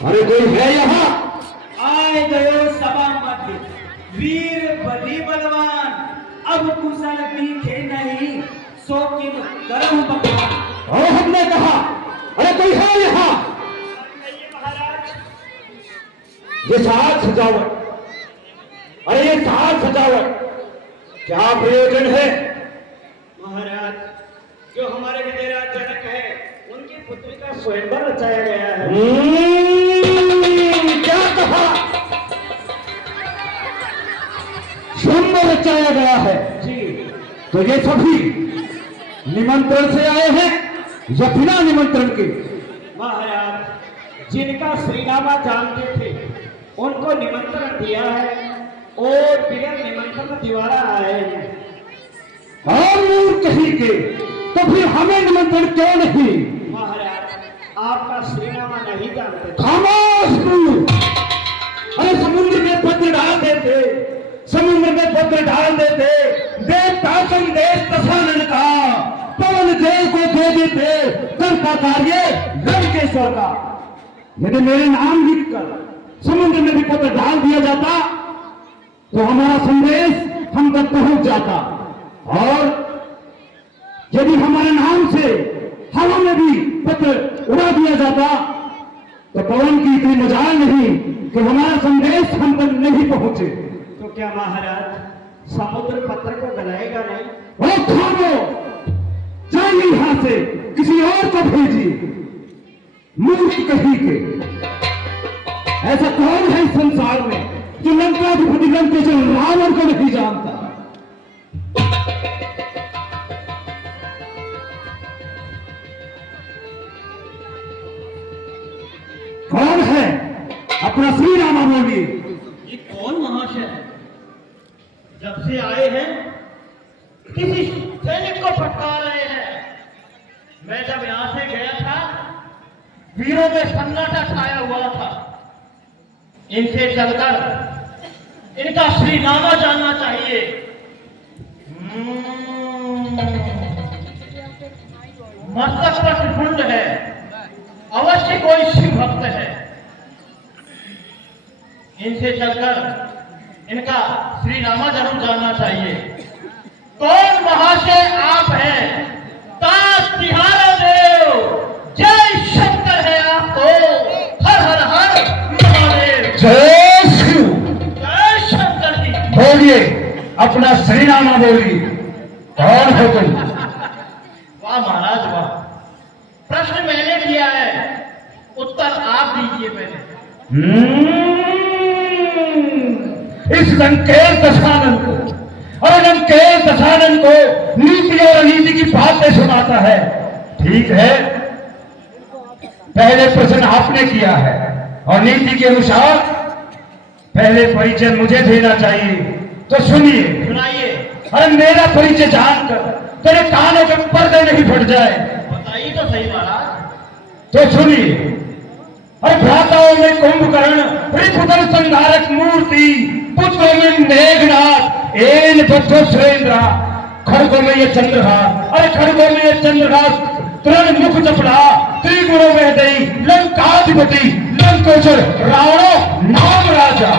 अरे कोई है यहाँ? आए गयो सभा मध्य वीर बली बलवान, अब कुशल दिखे नहीं सो किम करम भगवान। और हमने कहा अरे कोई है यहाँ? महाराज ये साज सजावट, अरे ये साज सजावट क्या प्रयोजन है? महाराज, जो हमारे विदेराज जनक है उनकी पुत्री का स्वयंवर रचाया गया है। क्या कहा? स्वयंवर रचाया गया है जी तो ये सभी निमंत्रण से आए हैं या बिना निमंत्रण के? महाराज, जिनका श्रीनामा जानते थे उनको निमंत्रण दिया है और बिना निमंत्रण द्वारा आए हैं। और मूर्ख कहीं के तो फिर हमें निमंत्रण क्यों नहीं? महाराज, आपका श्रीनामा नहीं जानते थे। खामोश मूर्ख! अरे समुद्र में पत्र डाल देते, समुद्र में पत्र डाल देते, देवता संदेश दशानन का पवन देव को दे देते, करता कार्य लंकेश्वर का। यदि मेरे नाम लिखकर समुद्र में भी पत्र डाल दिया जाता तो हमारा संदेश हम तक पहुंच जाता, और यदि हमारे नाम से हवा में भी पत्र उड़ा दिया जाता तो पवन की इतनी मजाल नहीं कि हमारा संदेश हम तक नहीं पहुंचे। तो क्या महाराज समुद्र पत्र को गलाएगा नहीं? और खामो, जाइए यहां से, किसी और को भेजिए। मूर्ख कहीं के, ऐसा कौन है इस संसार में जो लंकाधिपति लंकेश्वर रावण को नहीं जानता? कौन है? अपना श्रीनामा बोलिए। ये कौन महाशय है? जब से आए हैं किसी सैनिक को फटका रहे हैं। मैं जब यहां से गया था वीरों में सन्नाटा छाया हुआ था। इनसे चलकर इनका श्रीनामा जानना चाहिए। मस्तक पर त्रिपुंड है, अवश्य कोई शिव भक्त है। इनसे चलकर इनका श्रीनामा जरूर जानना चाहिए। कौन महाशय आप हैं? ताज तिहारा देव, जय शंकर है आपको, हर हर हर महादेव। जय शिव। जय शंकर जी। बोलिए, अपना श्रीनामा बोलिए। कौन हो तुम? वाह महाराज वाह, प्रश्न मैंने किया है, उत्तर आप दीजिए पहले। इस लंकेश दशानन को, और लंकेश दशानन को नीति और अनीति की बातें सुनाता है। ठीक है, पहले प्रश्न आपने किया है और नीति के अनुसार पहले परिचय मुझे देना चाहिए, तो सुनिए। सुनाइए। अरे मेरा परिचय जानकर तेरे कानों के पर्दे नहीं फट जाए। बताइए तो सही महाराज। तो सुनिए। अरे भ्राताओं में कुंभकर्ण, रिपुदल संहारक मूर्ति, पुत्रों में मेघनाथ, एन बद्धो सुरेंद्र, खड़गों में ये चंद्रहास, अरे खड़गों में ये चंद्रहास, तृण मुख चपड़ा, त्रिगुणों में दई, लंकाधिपति लंकेश्वर रावणो नाम राजा।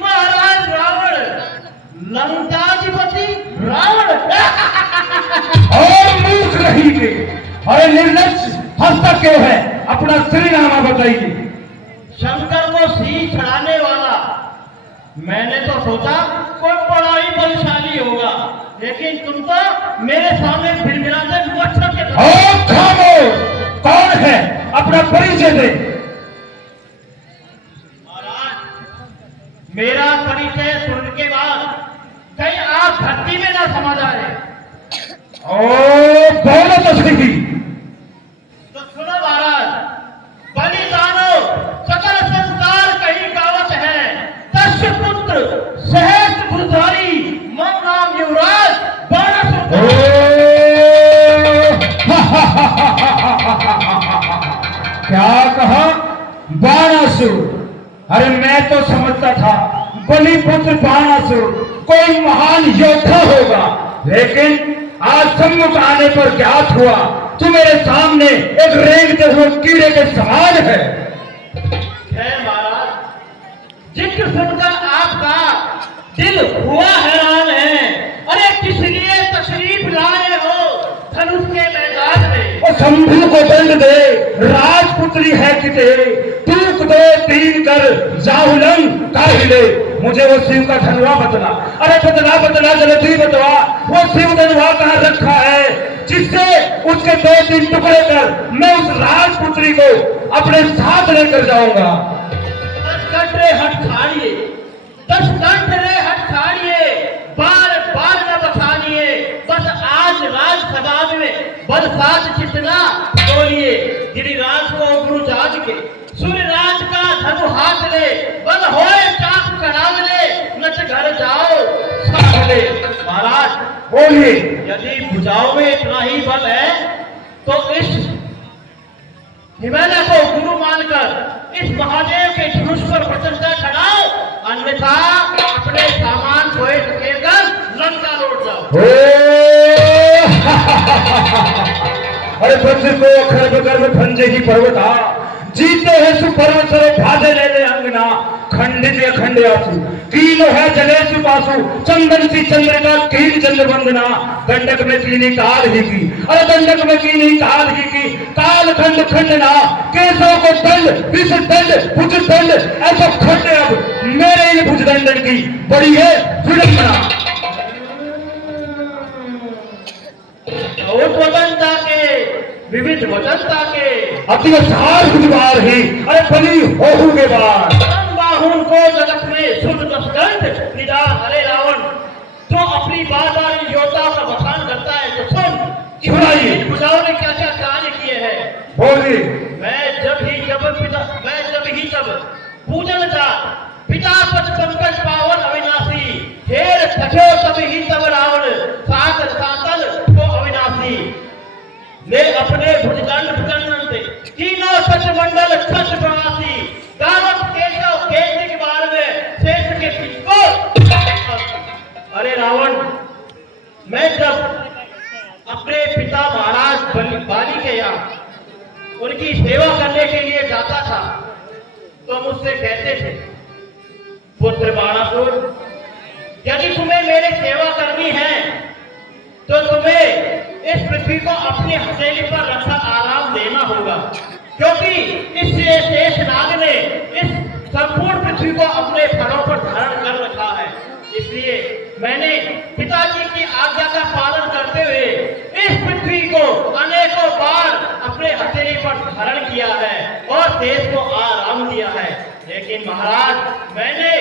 महाराज रावण, लंकाधिपति रावण। और मूर्ख नहीं के, अरे निर्लज हंसता क्यों है? अपना श्रीनामा बताइए। शंकर को सी चढ़ाने वाला। मैंने तो सोचा कोई बड़ा ही बलशाली होगा, लेकिन तुम तो मेरे सामने भिड़भिड़ाते मच्छर के तरह। और खामोश! कौन है? अपना परिचय दे। महाराज, मेरा परिचय सुनने के बाद कहीं आप धरती में ना समझ आए। ओ बोलो तो सही। तो सुनो महाराज, बलिदानो सकल संसार कहीं गावत है, तस्य पुत्र सहस्त्र भुजधारी, मम नाम युवराज बाणासुर। क्या कहा? बाणासुर? अरे मैं तो समझता था बलिपुत्र बाणासुर कोई महान योद्धा होगा, लेकिन आज सम्मुख आने पर ज्ञात हुआ तू मेरे सामने एक रेंगते हुए कीड़े के समान है। महाराज, जिक्र सुनकर आपका दिल हुआ हैरान है। अरे किस लिए तशरीफ लाए हो धनुष के मैदान में? और शंभू को दंड दे, राजपुत्री है किते, टूक दो तीन कर जाहुलन काहिले। मुझे वो शिव का धनवा बतला। अरे बतला जल्दी बतवा, वो शिव धनवा कहाँ रखा है जिससे उसके 2-3 टुकड़े कर मैं उस राजपुत्री को अपने साथ लेकर जाऊंगा। 10 घंटे हट खाड़िए, 10 घंटे हट खाड़िए, बार बार न बखानिए। बस आज राजसभा में बलसाज चितना बोलिए। गिरिराज को गुरु जाज के सूर्यराज का धनु हाथ ले, बल होए चाप चढ़ाव ले, नच घर जाओ साले। महाराज बोलिए। यदि भुजाओं में इतना ही बल है तो इस हिमालय को गुरु मानकर इस महादेव के धनुष पर प्रचंडा चढ़ाओ, अन्यथा अपने सामान खोए सकेकर लंका लौट जाओ। अरे बंसी को खर्ब गर्भ भंजे ही पर्वता, जीते है सुपर्व सरो भाजे ले ले अंगना, खंडित अखंड आसु कीनो है जलेसु पासु, चंदन सी चंद्रिका कीन चंद्र वंदना। दंडक में कीनी काल ही की, अरे दंडक में कीनी काल ही की, काल खंड खंडना, केसों को दंड विष दंड भुज दंड, ऐसा खंड अब मेरे इन भुज दंडन की बड़ी है विडंबना। स्वतंत्रता के विविध वचनता के अति सार बुधवार ही, अरे बली होगे बार बाहुन को जगत में शुद्ध दशगंध निदान। अरे रावण जो अपनी बार बार योद्धा का बखान करता है तो सुन, बुझाओं ने क्या क्या कार्य किए हैं बोलिए। मैं जब पूजन जा पिता पद पंकज पावन अविनाशी, हेर सखो तब ही तब रावण सात सातल को अविनाशी। ले अपने भुजदंड भुजंडन से तीनों सच मंडल सच प्रवासी, दानव केशव केश के बार में शेष के पिछको। अरे रावण, मैं जब अपने पिता महाराज बाली के यहाँ उनकी सेवा करने के लिए जाता था तो मुझसे कहते थे, पुत्र बाणासुर, यदि तुम्हें मेरी सेवा करनी है तो तुम्हें इस पृथ्वी को अपनी हथेली पर रखा आराम देना होगा, क्योंकि इस शेष नाग ने इस संपूर्ण पृथ्वी को अपने फलों पर धारण कर रखा है। इसलिए मैंने पिताजी की आज्ञा का पालन करते हुए इस पृथ्वी को अनेकों बार अपने हथेली पर धारण किया है और देश को आराम दिया है। लेकिन महाराज, मैंने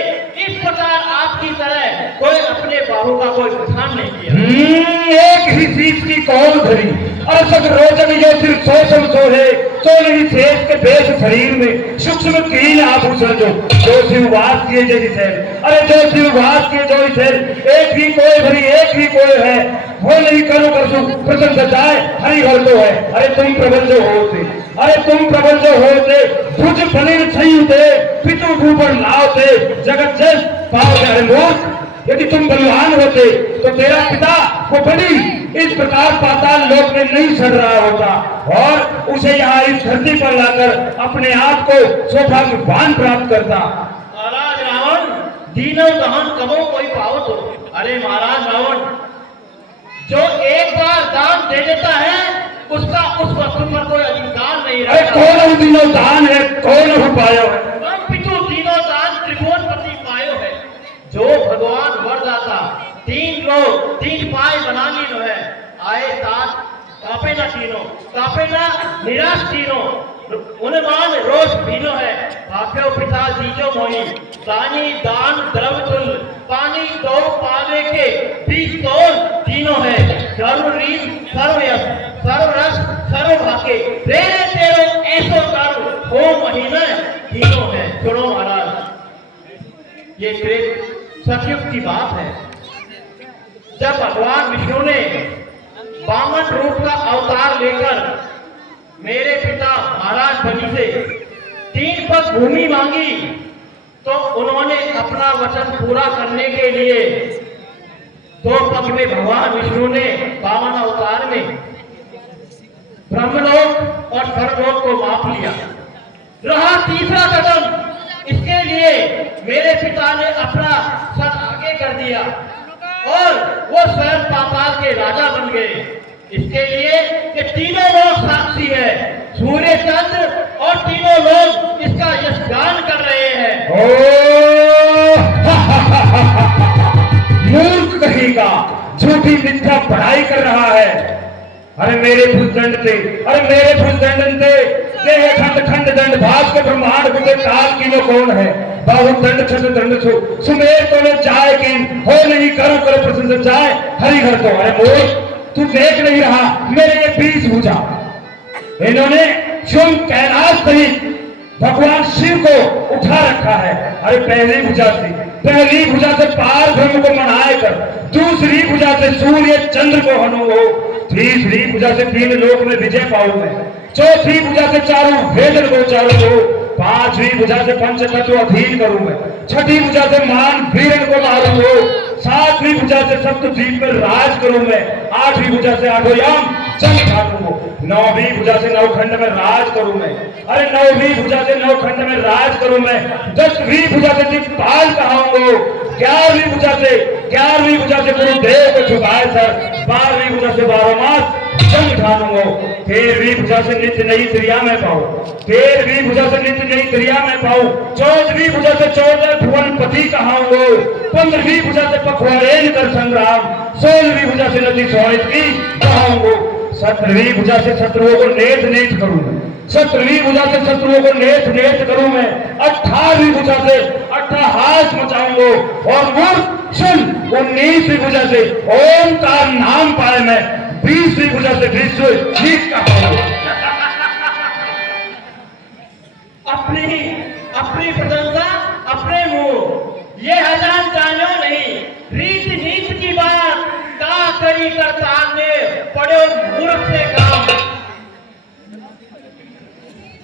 इस प्रकार आपकी तरह कोई अपने बाहु का कोई प्रधान नहीं किया। एक ही चीज की कौन धरी, और सब रोजन ये सिर्फ सोचम सोहे, तो नहीं शेष के बेश शरीर में सूक्ष्म कीन आभूषण जो शिववास किए जैसी शैल। अरे जो शिववास किए जो शैल, एक ही कोई भरी एक ही कोई है, वो नहीं करो करसु प्रसन्न सचाए हरि घर तो है। अरे तुम प्रबल जो होते, अरे तुम प्रबल जो होते, भुज फलिर छईते, पितु ऊपर लाओते, जगत जस पाओ अरे मूर्ख, यदि तुम बलवान होते तो तेरा पिता वो बलि इस प्रकार पाताल लोक में नहीं सड़ रहा होता और उसे यहाँ इस धरती पर लाकर अपने आप को सौभाग्यवान प्राप्त करता। महाराज रावण, दीनो दहन कबो कोई पाओ तो। अरे महाराज रावण, जो एक बार दान दे देता है उसका उस वस्तु पर कोई अधिकार नहीं रहता। कौन दीनो दान है, कौन हो पायो है, पितु दीनो दान त्रिभुवनपति पायो है। जो भगवान वरदाता तीन पाए बनानी नो है, आए तात कापे ना तीनों, कापे ना निराश तीनों, उन्मान रोष भीनो है। भाग्यो पिता दीजो मोही, दानी दान द्रव तुल, पानी दो पावे के बीच तोल तीनों है। सर्व रीत सर्व यश सर्व रस सर्व भाके, तेरे तेरो ऐसो कर्म हो महीना तीनों है। सुनो महाराज, ये सतयुग की बात है, जब भगवान विष्णु ने वामन रूप का अवतार लेकर मेरे पिता महाराज बलि से 3 पग भूमि मांगी, तो उन्होंने अपना वचन पूरा करने के लिए दो पग में भगवान विष्णु ने 52 अवतार में ब्रह्मलोक और स्वर्गलोक को माप लिया। रहा तीसरा कदम, इसके लिए मेरे पिता ने अपना सर आगे कर दिया और वो स्वयं पाताल के राजा बन गए। इसके लिए कि तीनों लोग साक्षी है, सूर्य चंद्र और तीनों लोग इसका यशगान कर रहे हैं। मूर्ख कहेगा, झूठी मिथ्या पढ़ाई कर रहा है। अरे मेरे भुजदंड थे, अरे मेरे भुजदंड थे, देह खंड खंड दंड भाग के ब्रह्मांड को काल की लो कौन है। बाहु दंड छत दंड छो सुमेर तो न जाए कि हो नहीं करो करो प्रसन्न जाए हरि घर तो। अरे मोर तू देख नहीं रहा, मेरे ये 20 भुजा इन्होंने शुभ कैलाश सहित भगवान शिव को उठा रखा है। अरे पहली भुजा से पार ब्रह्म को मनाए कर, दूसरी भुजा से सूर्य चंद्र को हनु हो, तीसरी भुजा से 3 लोक में विजय पाऊं मैं, चौथी भुजा से चारों वेद को चारों हो, पांचवी भुजा से पंच तत्व अधीन करूं मैं, छठी भुजा से मान वीरन को मारूं हो, सातवीं भुजा से सप्तद्वीप पर राज करूं मैं, आठवीं भुजा से आठों याम जंग ठाकूं हो, नौवीं भुजा से 9 खंड में राज करूं मैं। अरे 9वीं भुजा से 9 खंड में राज करूं मैं, 10वीं भुजा से दिक्पाल कहाऊंगा, 11वीं भुजा से गुरुदेव को झुकाए सर, 12वीं भुजा से 12 मास जंग ठानूंगा, 13वीं भुजा से नित्य नई क्रिया में पाऊं, 13वीं भुजा से नित्य नई क्रिया में पाऊं, 14वीं भुजा से 14 भुवन पति कहाऊंगा, 15वीं भुजा से पखवाड़ेन कर संग्राम, 16वीं भुजा से नदी स्वामित की कहाऊंगा, 17वीं भुजा से शत्रुओं को नेत नेत करूं मैं, 17वीं भुजा से शत्रुओं को नेत नेत करूं मैं, 18वीं भुजा से अट्टहास मचाऊंगा और मूर्ख सुन 19वीं भुजा से ओम का नाम पाए मैं, 20वीं भुजा से विश्व जीत का अपनी प्रशंसा अपने मुंह, ये हजान जानो नहीं, रीत नीत की बात का करी करता ने पड़ो मूर्ख से काम,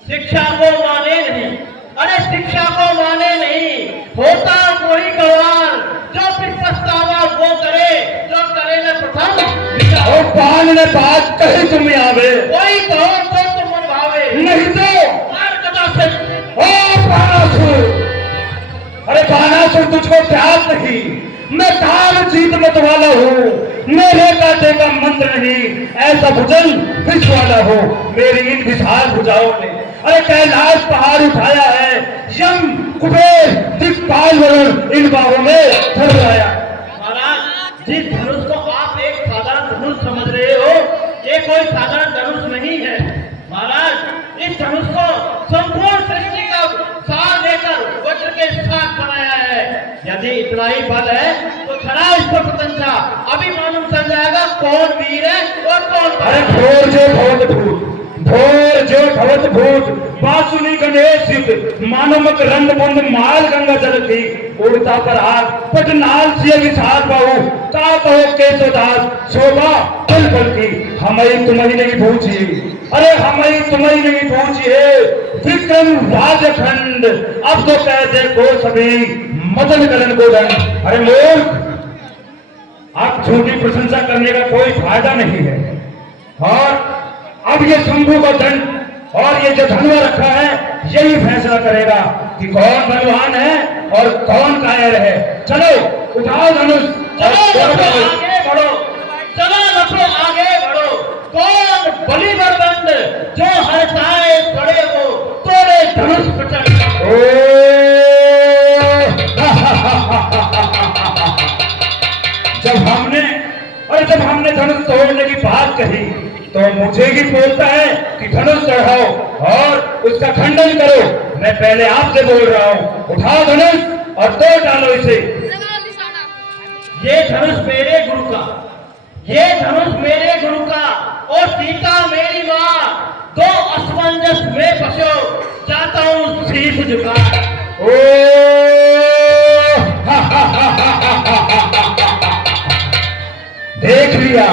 शिक्षा को माने नहीं, अरे शिक्षा को माने नहीं, होता कोई गवार जो फिर पछतावा वो करे जो करे न प्रथम और पान ने बात कही तुम आवे, कोई कहो तो तुम मन भावे नहीं तो मार कदा से ओ बानासुर। अरे बानासुर तुझको प्यार नहीं, मैं काल जीत मत वाला हूँ, मेरे काटे का मंत्र नहीं, ऐसा भुजन विष वाला हो मेरी इन विशाल भुजाओं ने। अरे कैलाश पहाड़ उठाया है, यम कुबेर दिक्पाल वरुण इन बाहों में धर आया। महाराज जिस धनुष को आप एक साधारण धनुष समझ रहे हो, ये कोई साधारण धनुष नहीं है। महाराज इस धनुष को संपूर्ण सृष्टि का सार देकर वज्र के साथ बनाया है। यदि इतना ही बल है तो खड़ा इसको प्रशंसा, अभी मालूम चल जाएगा कौन वीर है और कौन। अरे भोर जो भवत भूत बासुनी गणेश युद्ध मानो मत रंग बुंद माल गंगा जल थी, उड़ता पर आग पटनाल से विशाल बाहु का कहो केशवदास शोभा पल पल की, हमें तुम्हें नहीं पूछी, अरे हमें तुम्हें नहीं पूछिए विक्रम राजखंड, अब तो कह देखो सभी मदन कलन को दंड। अरे मूर्ख, अब झूठी प्रशंसा करने का कोई फायदा नहीं है, और अब ये शंभू का दंड और ये जो धनुआ रखा है यही फैसला करेगा कि कौन बलवान है और कौन कायर है। चलो उठाओ धनुष, चलो आगे बढ़ो, चलो लखो आगे बढ़ो, कौन बलि बरबंद जो हर्षाए पड़े हो तोड़े धनुष प्रचंड। जब हमने धनुष तोड़ने की बात कही तो मुझे ही बोलता है कि धनुष चढ़ाओ और उसका खंडन करो। मैं पहले आपसे बोल रहा हूँ, उठाओ धनुष और तोड़ डालो इसे। ये धनुष मेरे गुरु का, ये धनुष मेरे गुरु का, और सीता मेरी माँ, दो असमंजस में फंसो, चाहता हूँ शीश झुका। देख लिया,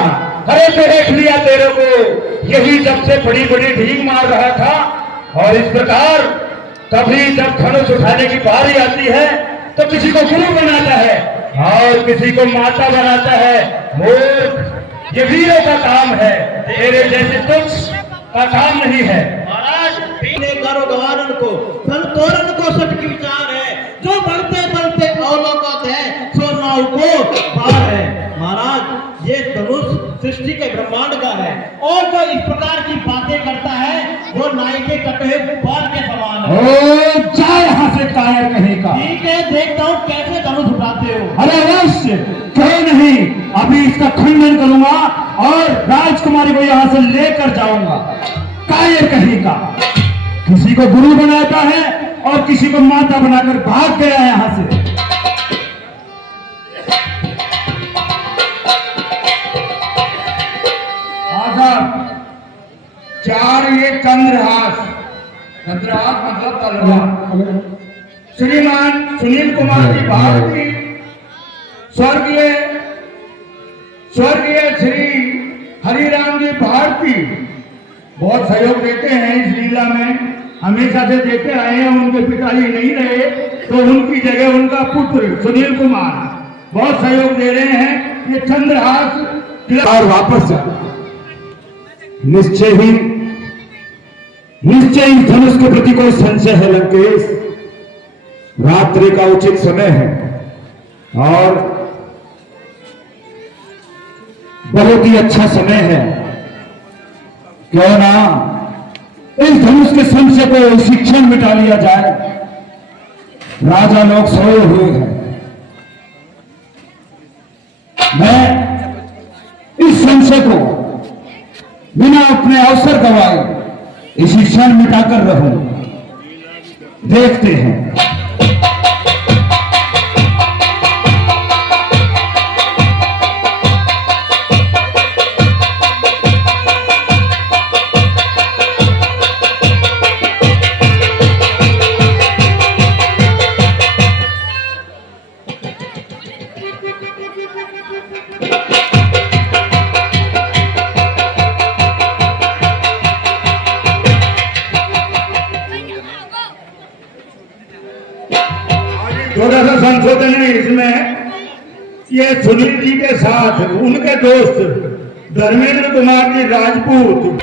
अरे देख लिया तेरे को, यही जब से बड़ी बड़ी ढींग मार रहा था। और इस प्रकार कभी जब धनुष उठाने की बारी आती है तो किसी को गुरु बनाता है और किसी को माता बनाता है। मूर्ख, ये वीरों का काम है, तेरे जैसे तुच्छ का काम नहीं है। महाराज पीने करो गवारन को संतोरन को सटकी विचार है, जो बढ़ते बढ़ते अवलोकत है सो नाव को पार है। महाराज ये धनुष सृष्टि के ब्रह्मांड का है, और जो इस प्रकार की बातें करता है वो नाई के कटे हुए बाल के समान है। ओ जा यहाँ से कायर कहीं का। ठीक है, देखता हूँ कैसे धनुष उठाते हो। अरे अवश्य, क्यों नहीं, अभी इसका खंडन करूंगा और राजकुमारी को यहाँ से लेकर जाऊंगा। कायर कहीं का, किसी को गुरु बनाता है और किसी को माता बनाकर भाग गया यहाँ से। चार ये चंद्रहास मतलब तलवार श्रीमान सुनील कुमार जी भारती स्वर्गीय श्री हरिराम जी भारती बहुत सहयोग देते हैं इस लीला में, हमेशा से देते आए हैं। उनके पिताजी नहीं रहे तो उनकी जगह उनका पुत्र सुनील कुमार बहुत सहयोग दे रहे हैं। ये चंद्रहास और वापस जा, निश्चय ही धनुष के प्रति कोई संशय है लंकेश। रात्रि का उचित समय है और बहुत ही अच्छा समय है, क्यों ना इस धनुष के संशय को इसी क्षण मिटा लिया जाए। राजा लोग सोए हुए हैं, मैं इस संशय को बिना अपने अवसर गवाए इसी क्षण मिटाकर रहूं। देखते हैं। थोड़ा सा संशोधन है इसमें। ये सुनील जी के साथ उनके दोस्त धर्मेंद्र कुमार जी राजपूत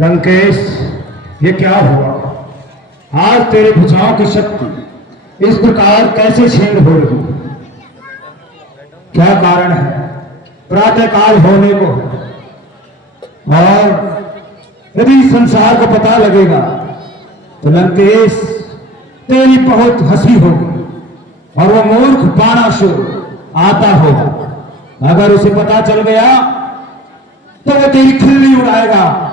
लंकेश, ये क्या हुआ? आज तेरे भुजाओं की शक्ति इस प्रकार कैसे छीन हो रही? क्या कारण है? प्रातः काल होने को है और यदि संसार को पता लगेगा तो लंकेश तेरी बहुत हंसी होगी और वो मूर्ख बाणासुर आता होगा। अगर उसे पता चल गया तो वो तेरी खिल्ली उड़ाएगा,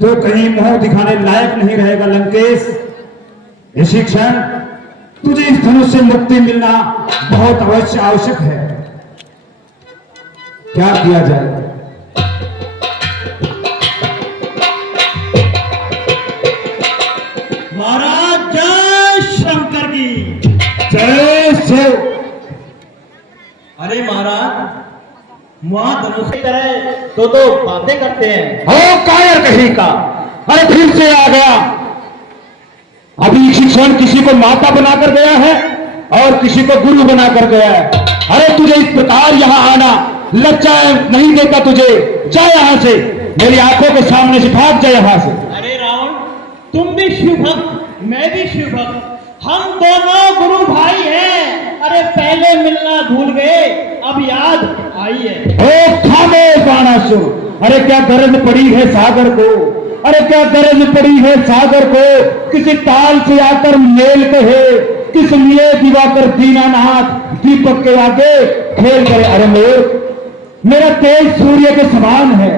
तो कहीं मुंह दिखाने लायक नहीं रहेगा। लंकेश, इसी क्षण तुझे इस धनुष से मुक्ति मिलना बहुत अवश्य आवश्यक है। क्या किया जाए? महाराज जय शंकर की जय शिव। अरे महाराज, वहां धनुष की तरह तो बातें करते हैं। हो कायर कहीं का, अरे फिर से आ गया। अभी शिक्षण किसी को माता बनाकर गया है और किसी को गुरु बनाकर गया है। अरे तुझे इस प्रकार यहाँ आना लज्जा नहीं देता तुझे? जा यहाँ से, मेरी आंखों के सामने से भाग जा यहाँ से। अरे रावण, तुम भी शिव भक्त, मैं भी शिव भक्त, हम दोनों गुरु भाई हैं। अरे पहले मिलना भूल गए, अब याद आई है। ओ खामोश बाणासुर, अरे क्या गरज पड़ी है सागर को? अरे क्या गरज पड़ी है सागर को? किसी ताल से आकर मेल कहे, किस लिए दिवाकर दीनानाथ दीपक के आगे खेल करे। अरे मेरा तेज सूर्य के समान है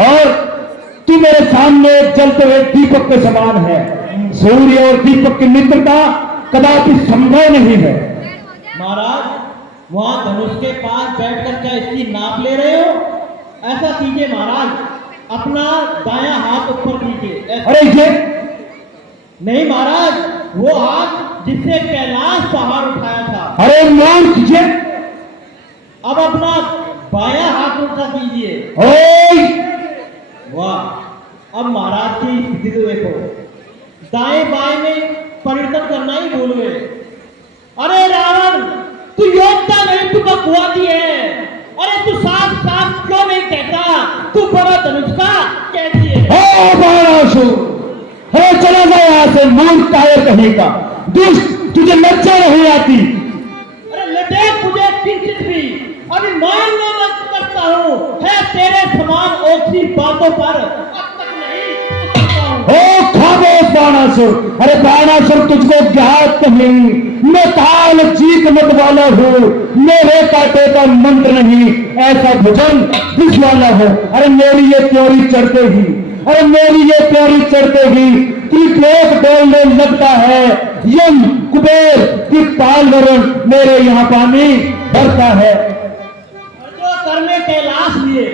और तू मेरे सामने जलते हुए दीपक के समान है। सूर्य और दीपक की मित्रता कदापि संभव नहीं है। महाराज, वहां धनुष के पास बैठकर क्या इसकी नाप ले रहे हो? ऐसा कीजिए महाराज, अपना दायां हाथ ऊपर कीजिए। अरे नहीं महाराज, वो हाथ जिससे कैलाश पहाड़ उठाया था। अरे मूर्ख ये, अब अपना बायां हाथ उल्टा कीजिए। ओए वाह, अब महाराज की स्थिति तो देखो, दाएं बाएं में परिवर्तन करना ही भूल गए। अरे रावण, तू योद्धा नहीं, तू बकवादी है। अरे तू साफ साफ क्यों नहीं कहता तू बड़ा धनुष का कैसी है? ओ बाणासुर, हे चला जा यहाँ से, मूर्ख कायर कहेगा, दुष्ट, तुझे लज्जा नहीं आती। अरे लटेक मुझे किंचित भी अभी मानने मत करता हूँ, है तेरे समान ओछी बातों पर अब तक नहीं उतरता हूँ। ओ खामोश बाणासुर, अरे बाणासुर तुझको ज्ञात नहीं, मैं काल जीत मत वाला हूँ, मेरे कांटे का मंत्र नहीं, ऐसा भुजन जिस वाला हो। अरे मेरी ये त्योरी चढ़ते ही, अरे मेरी ये त्योरी चढ़ते ही त्रिलोक डोलने लगता है, यम कुबेर की पाल वरुण मेरे यहाँ पानी भरता है। जो कर में कैलाश लिए,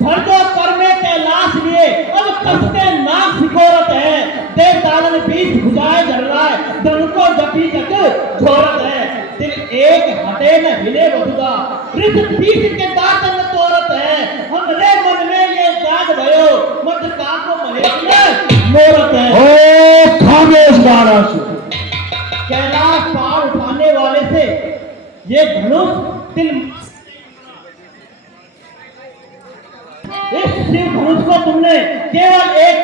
भर जो कर में कैलाश लिए, अब कसते नाक सिकोरत है, देव तालन बीच भुजाए झर रहा है, धन को जपी जग झोरत है, दिल एक हटे न हिले बधुदा, रिस पीस के दातन तोरत है, हमरे मन में ये जाग भयो, मत का को महेश में मोरत है। ओ खामोश बाणासुर, कैलाश पहाड़ उठाने वाले से ये धनुष दिल, इस शिव धनुष को तुमने केवल एक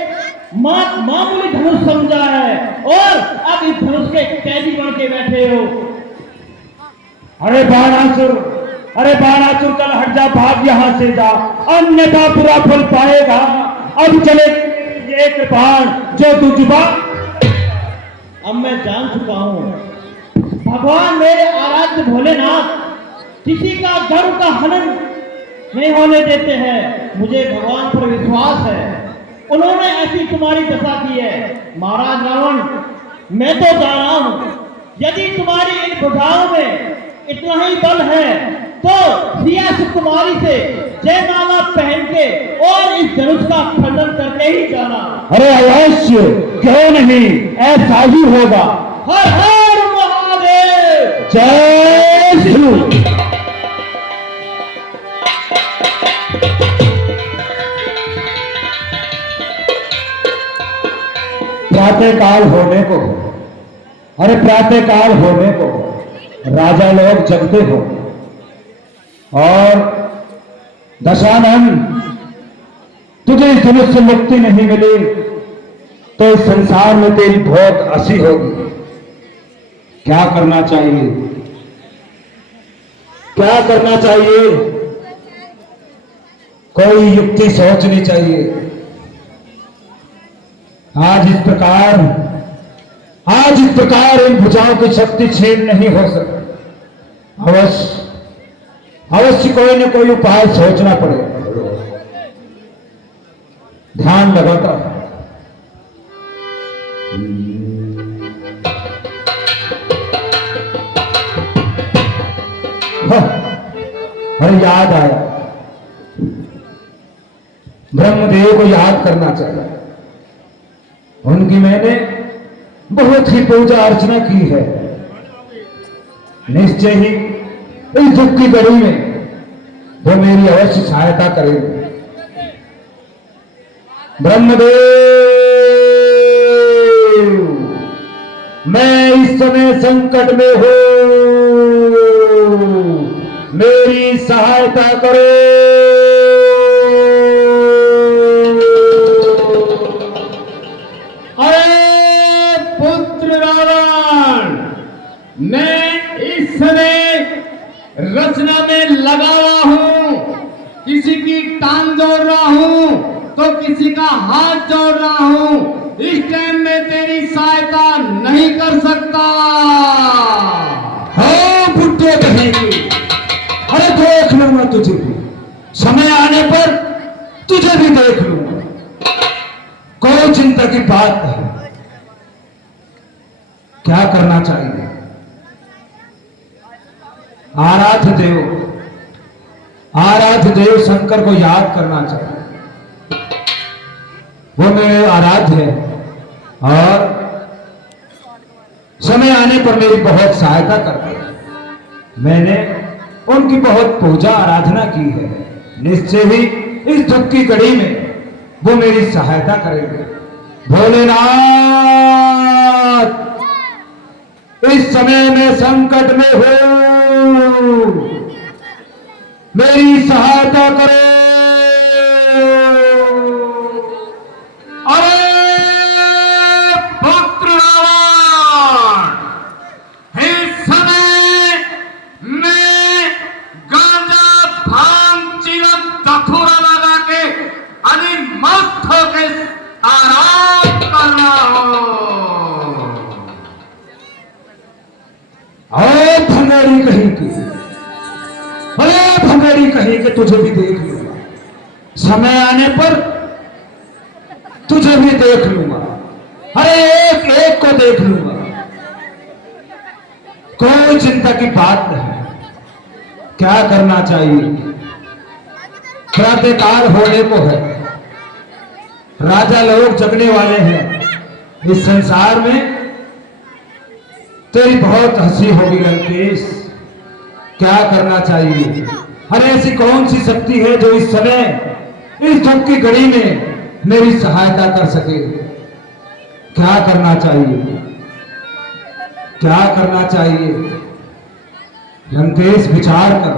मामूली धनुष समझा है और अब इस धनुष के कैदी बन के बैठे हो। अरे बाणासुर, अरे बाणासुर कल हट जा, भाग यहाँ से जा, अन्यथा बुरा फल पाएगा। अब चले ये कृपाण जो तू जुबा। अब मैं जान चुका हूं, भगवान मेरे आराध्य भोलेनाथ किसी का गर्व का हनन नहीं होने देते हैं। मुझे भगवान पर विश्वास है, उन्होंने ऐसी तुम्हारी दशा की है। महाराज रावण, मैं तो जाना हूं, यदि तुम्हारी इन भुजाओं में इतना ही बल है तो सिया सुकुमारी से जयमाला पहन के और इस धनुष का खंडन करके ही जाना। अरे अवश्य, क्यों नहीं, ऐसा ही होगा। हर हर महादेव, जय शिव। प्रातः काल होने को, अरे प्रातः काल होने को राजा लोग जगते हो और दशानन तुझे इस धनुष से मुक्ति नहीं मिली तो इस संसार में तेरी बहुत हंसी होगी। क्या करना चाहिए, क्या करना चाहिए, कोई युक्ति सोचनी चाहिए। आज इस प्रकार इन भुजाओं की शक्ति छीन नहीं हो सकती। अवश्य कोई न कोई उपाय सोचना पड़ेगा। ध्यान लगाता अरे याद आया, ब्रह्मदेव को याद करना चाहिए। उनकी मैंने बहुत ही पूजा अर्चना की है, निश्चय ही इस दुख की घड़ी में वो मेरी अवश्य सहायता करेंगे। ब्रह्मदेव, मैं इस समय संकट में हूं, मेरी सहायता करो। मैं इस समय रचना में लगा हुआ हूं, किसी की टांग जोड़ रहा हूं तो किसी का हाथ जोड़ रहा हूं। इस टाइम में तेरी सहायता नहीं कर सकता। हाँ बुड्ढे कहेंगे, अरे देख लूंगा तुझे भी, समय आने पर तुझे भी देख लूंगा, कोई चिंता की बात नहीं। क्या करना चाहिए, आराध्य देव शंकर को याद करना चाहिए। वो मेरे आराध्य है और समय आने पर मेरी बहुत सहायता करते। मैंने उनकी बहुत पूजा आराधना की है। निश्चय ही इस दुख की घड़ी में वो मेरी सहायता करेंगे। भोलेनाथ, इस समय में संकट में हूं, मेरी सहायता करो। अरे पुत्र रावण, इस समय मैं गांजा भांग चिलम धतूरा लगा के अभी मस्त होके आराम कर रहा हूं। अरे भंगेरी कहीं की, अरे भंगेरी कहीं के, तुझे भी देख लूंगा। समय आने पर तुझे भी देख लूंगा। अरे एक एक को देख लूंगा। कोई चिंता की बात नहीं। क्या करना चाहिए? प्रातःकाल होने को है। राजा लोग जगने वाले हैं। इस संसार में तेरी बहुत हंसी होगी लंकेश। क्या करना चाहिए? अरे ऐसी कौन सी शक्ति है जो इस समय इस दुख की घड़ी में मेरी सहायता कर सके? क्या करना चाहिए? क्या करना चाहिए? लंकेश विचार कर।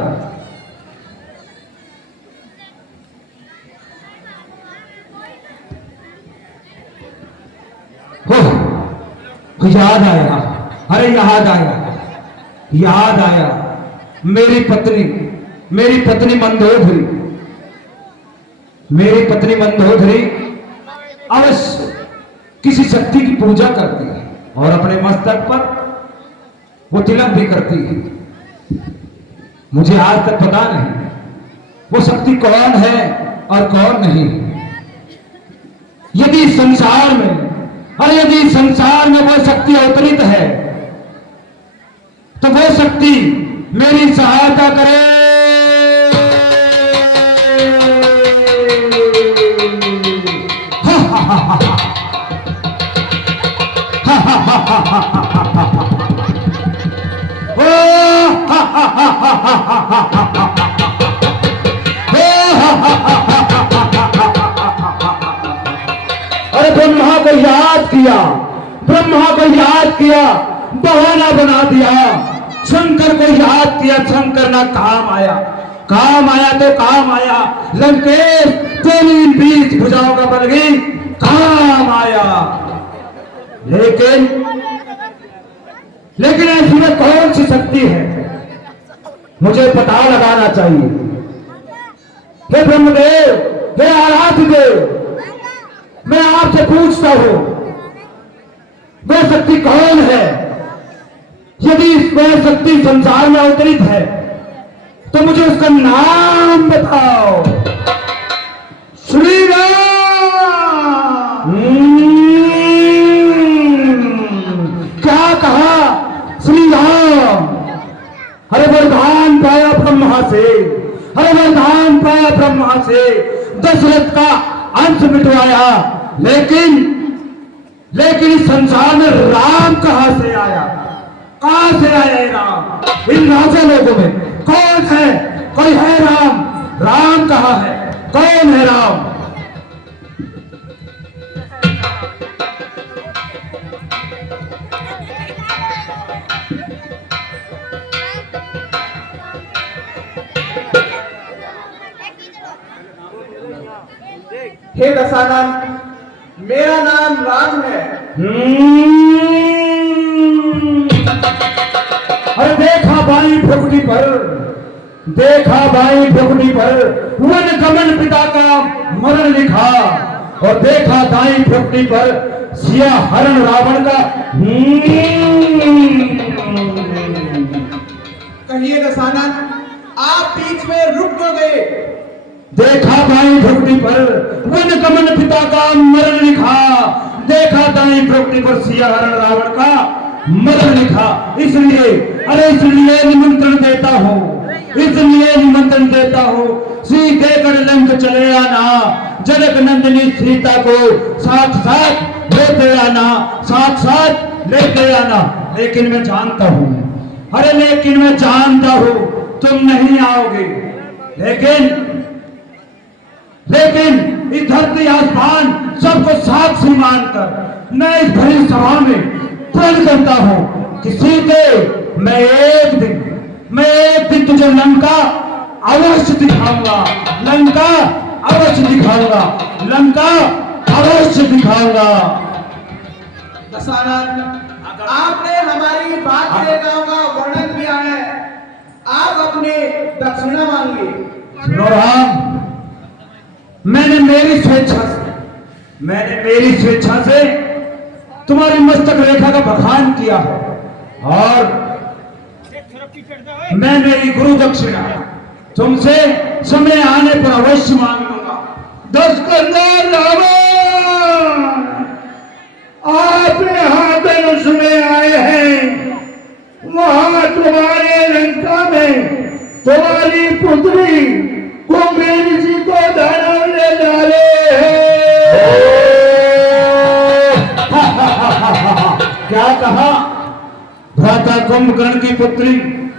हो, याद आया। अरे याद आया, याद आया। मेरी पत्नी मंदोदरी, मेरी पत्नी मंदोदरी अवश्य किसी शक्ति की पूजा करती है और अपने मस्तक पर वो तिलक भी करती है। मुझे आज तक पता नहीं वो शक्ति कौन है और कौन नहीं। यदि संसार में, और यदि संसार में वो शक्ति अवतरित है तो वो शक्ति मेरी सहायता करे। अरे ब्रह्मा को याद किया, ब्रह्मा को याद किया, बहाना बना दिया। शंकर को याद किया, शंकर ना काम आया। काम आया तो काम आया। लंकेश तेरी बीच भुजाओं का बन गई, काम आया। लेकिन ऐसी में कौन सी शक्ति है? मुझे पता लगाना चाहिए। हे ब्रह्मदेव, हे आराध्य देव, मैं आपसे पूछता हूं, वह शक्ति कौन है? यदि वह शक्ति संसार में अवतरित है तो मुझे उसका नाम बताओ। श्री राम। क्या कहा? श्री राम। अरे वरदान पाया ब्रह्मा से, अरे वरदान पाया ब्रह्मा से, दशरथ का अंश मिटवाया। लेकिन इस संसार में राम कहां से आया? कहां से आया ये राम? इन राजा लोगों में कौन है? कोई है राम? राम कहां है? कौन है राम? हे दशानन, मेरा नाम राम है। अरे देखा बाई भुगनी पर, देखा बाई भुगनी पर वन गमन पिता का मरण लिखा, और देखा दाई भुगनी पर सिया हरण रावण का। कहिए दशानन, आप बीच में रुक क्यों गए? देखा बाई भुगनी पर वन गमन पिता का मरण लिखा, देखा दाई भुगनी पर सिया हरण रावण का मरण लिखा। इसलिए, अरे इसलिए निमंत्रण देता हूं, इसलिए निमंत्रण देता हूं, सीधे कर लंक चले आना। जनक नंदिनी सीता को साथ साथ लेते आना, साथ साथ लेते आना। लेकिन मैं जानता हूं, अरे लेकिन मैं जानता हूं तुम नहीं आओगे। लेकिन इस धरती आसमान सबको साक्षी मानकर मैं इस भरी सभा में प्रण करता हूं कि सीधे मैं एक दिन तुझे लंका अवश्य दिखाऊंगा, लंका अवश्य दिखाऊंगा, लंका अवश्य दिखाऊंगा। दशानन, आपने हमारी बात के गांव का वर्णन किया है, आप अपने दक्षिणा मांगिए। सुनो राम, मैंने मेरी स्वेच्छा से तुम्हारी मस्तक रेखा का बखान किया है और मैं मेरी गुरु दक्षिणा तुमसे समय आने पर अवश्य मांग लूंगा। दशकंदर रावण, आप यहाँ धनुष में आए हैं, वहां तुम्हारे लंका में तुम्हारी पुत्री कुंभकर्ण जी को दानव ले जा रहे हैं। क्या कहा? भ्राता कुंभकर्ण की पुत्री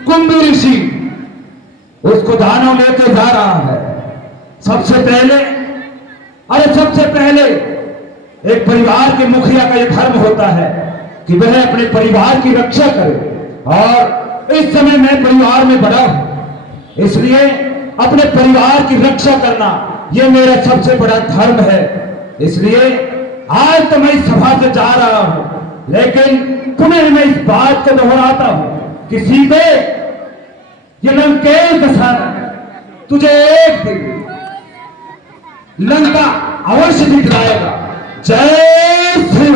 कुंभ ऋषि उसको दानव लेके जा रहा है। सबसे पहले एक परिवार के मुखिया का यह धर्म होता है कि वह अपने परिवार की रक्षा करे और इस समय मैं परिवार में बड़ा हूं, इसलिए अपने परिवार की रक्षा करना यह मेरा सबसे बड़ा धर्म है। इसलिए आज तो मैं इस सभा से जा रहा हूं, लेकिन पुनः मैं इस बात को दोहराता हूं कि सीधे ये लंकेश दशानन तुझे एक दिन लंका अवश्य दिखलाएगा। जय श्री